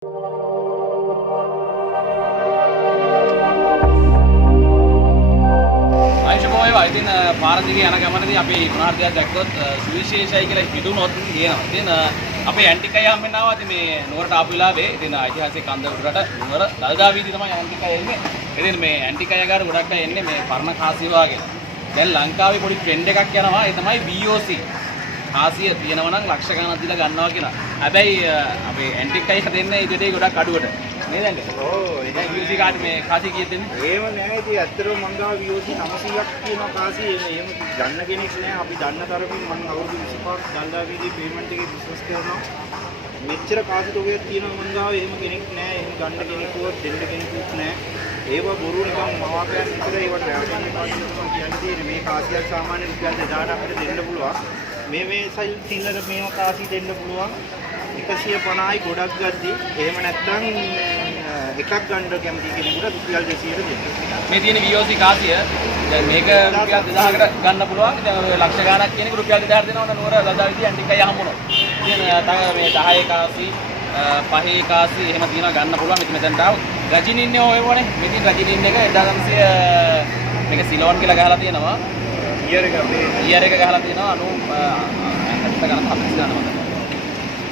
ආයුෂ්මාන් ඉතින් පාරදිගේ යන ගමනදී අපි පුනර්දයක් දැක්කොත් සුවිශේෂයි කියලා හිතුනොත් කියනවා. ඉතින් අපේ ඇන්ටිකය හම්බෙන්න ආවා. ඉතින් මේ නුවරට ආපු වෙලාවේ ඉතින් ඓතිහාසික කන්දරට නුවර දල්දා වීදි තමයි ඇන්ටිකය එන්නේ. ඉතින් මේ ඇන්ටිකය ගාන ගොඩක් අය එන්නේ මේ පරණ කාසියවා කියලා. දැන් ලංකාවේ පොඩි ට්‍රෙන්ඩ් එකක් යනවා. ඒ තමයි VOC. කාසිය තියෙනවා නම් ලක්ෂ ගණනක් දීලා ගන්නවා කියන. හැබැයි අපේ ඇන්ටිකය දෙන්නේ ඊටදී ගොඩක් අඩුවට. නේද ඇන්ටි? ඔව් ඒක VOC කාට මේ කාසිය කීයද දෙන්නේ? ඒව නෑ ඉතින් ඇත්තටම මං ගාව VOC 900ක් තියෙනවා කාසිය. එහෙම ගන්න කෙනෙක් නෑ. අපි ගන්න තරමින් මං අවුරුදු 25ක් දල්දා වීදී පේමන්ට් එකේ බිස්නස් කරනවා. මෙච්චර කාසි තොගයක් තියෙනවා මං ගාව. එහෙම කෙනෙක් නෑ. එහෙම ගන්න කෙනෙකුවත් දෙන්න කෙනෙකුත් නෑ. ඒව බොරු නිකන් මවාපෑම් විතර ඒවට රැවටෙන්න පාඩුනවා කියන්නේ මේ කාසියක් සාමාන්‍ය රුපියල් 2000ක් අපිට දෙන්න පුළුවන්. මේ සයිල් තිල්ලර මේව කාසි දෙන්න පුළුවන් 150යි ගොඩක් ගද්දි. එහෙම නැත්නම් එකක් ගන්න කැමති කෙනෙකුට රුපියල් 200ට දෙන්න. මේ තියෙන VOC කාසිය දැන් මේක රුපියල් 2000කට ගන්න පුළුවන්. දැන් ඔය ලක්ෂ ගාණක් කියන එක රුපියල් 2000ට දෙනවනේ නුවර ලදාවිදී ඇන්ටිකය හම්බුනොත්. ඉතින් තව මේ 10 කාසි 5 කාසි එහෙම තියෙනවා ගන්න පුළුවන්. ඉතින් මෙතනට ආව රජිනින්නේ ඔය වනේ. මෙතින් රජිනින්න එක 1900 මේක සිලෝන් කියලා ගහලා තියෙනවා. ඉයර් එක ගහලා තියෙනවා 90 ගණන් 40 ගණන් මත.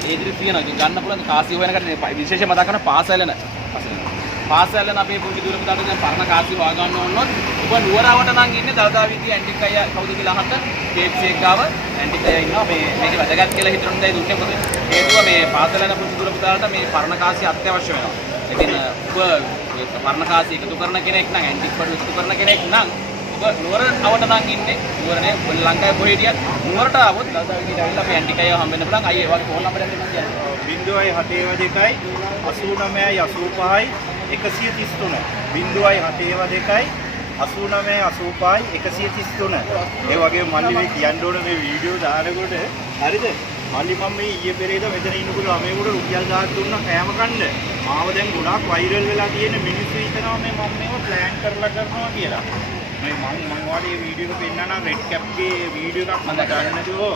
ඒ විදිහට තියෙනවා. ඉතින් ගන්න පුළුවන් කාසිය හොයනකට විශේෂයෙන් මතක් කරන පාසලන. පාසලන අපේ පුංචි දුර පුතාට දැන් පරණ කාසිය හොයා ගන්න ඕනොත් ඔබ නුවරවට නම් ඉන්නේ දල්දා වීදියේ ඇන්ටිකය කවුද කියලා අහන්න KFC එක ගාව ඇන්ටිකය ඉන්නවා. මේක වැදගත් කියලා හිතන දේ දුන්නේ මොකද? හේතුව මේ පාසලන පුංචි දුර පුතාට මේ පරණ කාසිය අත්‍යවශ්‍ය වෙනවා. ඉතින් ඔබ පරණ කාසිය එකතු කරන කෙනෙක් නම් ඇන්ටික් බඩු එකතු කරන කෙනෙක් නම් ඔබ නුවරට නම් ඉන්නේ නුවරනේ ලංකාවේ කොහෙ හිටියත් නුවරට ආවොත් දල්දා වීදියට ඇවිල්ලා අපේ ඇන්ටිකය හම්බෙන්න පුළුවන්. අයියේ වගේ ෆෝන් නම්බර් එකක් දෙන්න කියන්නේ 0.72යි 89යි 85යි 133 0.72යි 89යි 85යි 133. ඒ වගේ මල්ලි මේ කියන්න ඕන මේ වීඩියෝ දානකොට හරිද? මල්ලි මම මේ ඊයේ පෙරේද මෙතන ඉන්නකොට ළමයෙකුට රුපියල් 1000ක් දුන්නා කෑම කන්න. මාව දැන් ගොඩාක් වෛරල් වෙලා තියෙන මිනිස්සු හිතනවා මේ මම මේව ප්ලෑන් කරලා කරනවා කියලා. මම වාගේ වීඩියෝ එක පෙන්නනවා රෙඩ් කැප් ගේ වීඩියෝ එකක් මම ගන්නදෝ.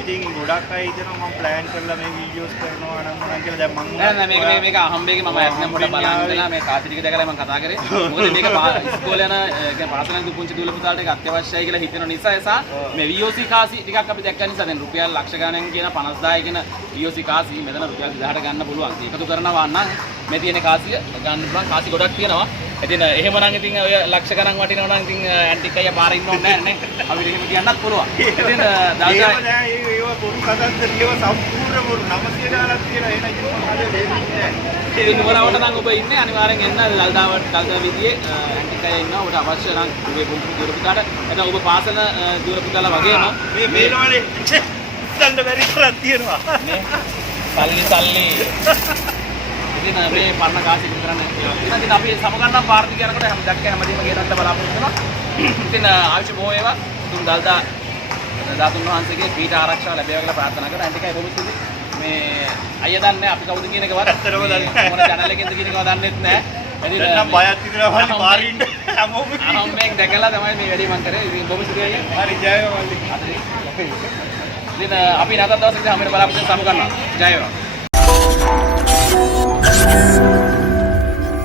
ඉතින් ගොඩක් අය හිතනවා මම ප්ලෑන් කරලා මේ වීඩියෝස් කරනවා නම් කියලා. දැන් මම නෑ මේක අහම්බේගේ මම ඇත්නම් පොඩ බලන්න මේ කාසි ටික දැකලා මම කතා කරේ. මොකද මේක ඉස්කෝලේ යන කියන්නේ පාසලෙන් දු පුංචි දුවල පුතාලට ඒක අත්‍යවශ්‍යයි කියලා හිතෙන නිසා මේ VOC කාසි ටිකක් අපි දැක්ක නිසා දැන් රුපියල් ලක්ෂ ගණන් කියන 50000 කියන VOC කාසි මෙතන රුපියල් 2000ට ගන්න පුළුවන්. ඒකතු කරනවා නම් මේ තියෙන කාසිය ගන්න පුළුවන්. කාසි ගොඩක් තියෙනවා. ඉතින් එහෙමනම් ඉතින් ඔය ලක්ෂ ගණන් වටිනවා නම් ඉතින් ඇන්ටිකය පාරේ ඉන්නව නෑ නේ. අපිට එහෙම කියන්නත් පුළුවන්. ඉතින් දාලා ඒව පොඩි කතන්දර ඒව සම්පූර්ණ මොරු 900 ඩාලර් කියලා එන ඉතින් මම හදලා දෙන්නේ නෑ. ඉතින් නුවරවට නම් ඔබ ඉන්නේ අනිවාර්යෙන් එන්න දල්දා විදියේ ඇන්ටිකය ඉන්නවා. ඔබට අවශ්‍ය නම් ඔබේ පුංචි දුර පුතාට නැත්නම් ඔබ පාසල දුර පුතාලා වගේම මේ වලේ ඉස්සන්න බැරි කරක් තියෙනවා. නේ සල්ලි ඉතින් මේ පරණ කාසි විතරනේ කියලා. ඉතින් අපි සමගන්නම් පාර්ටි කරනකොට හැම දැක්ක හැමදේම ගෙනත් බලාපොරොත්තු වෙනවා. ඉතින් ආයුෂ බොහෝ ඒවා තුන් දල්දා ධාතුන් වහන්සේගේ පීඨ ආරක්ෂාව ලැබේවා කියලා ප්‍රාර්ථනා කරනවා. ඇන්ටිකයි බොහොම ස්තුතියි. මේ අයියා දන්නේ අපි කවුද කියන එකවත් ඇත්තටම දන්නේ නැහැ. මොන channel එකෙන්ද කියන එකවත් දන්නෙත් නැහැ. එතන බයක් තිබුණා වලි පාරේ ඉන්න හැමෝම අහම්මෙන් දැකලා තමයි මේ වැඩේ මම කරේ. ඉතින් බොහොම ස්තුතියි අයියා. හරි ජය වේවා මල්ලි. ඉතින් අපි නැවත දවසක හැමෝම බලාපොරොත්තු සමු ගන්නවා. ජය වේවා.